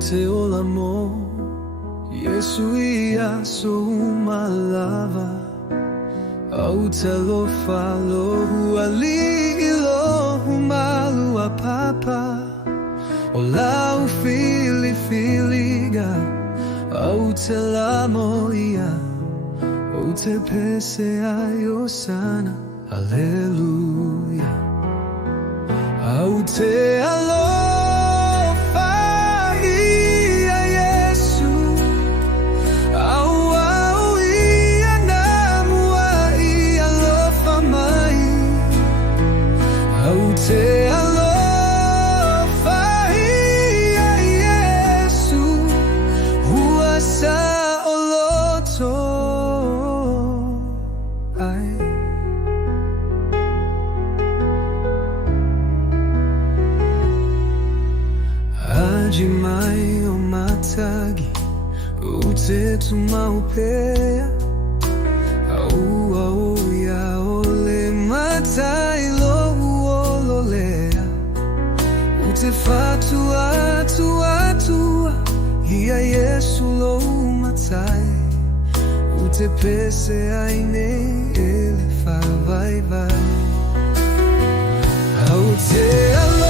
Oute olamo Iesu iaso malava Oute lo falo huali ilo humalu apapa Ola ufili filiga Oute lamo ia Oute pese ayo sana Hallelujah Oute alofa ia Iesu Aua ia namua ia alofa mai Oute alofa ia Iesu Huasa oloto ai Mai o matagi Oute tumaupea Aua oia ole matai lo uololea Oute fatua tua tua Ia Iesu lo matai Oute pese aine ele fa vai vai Oute alo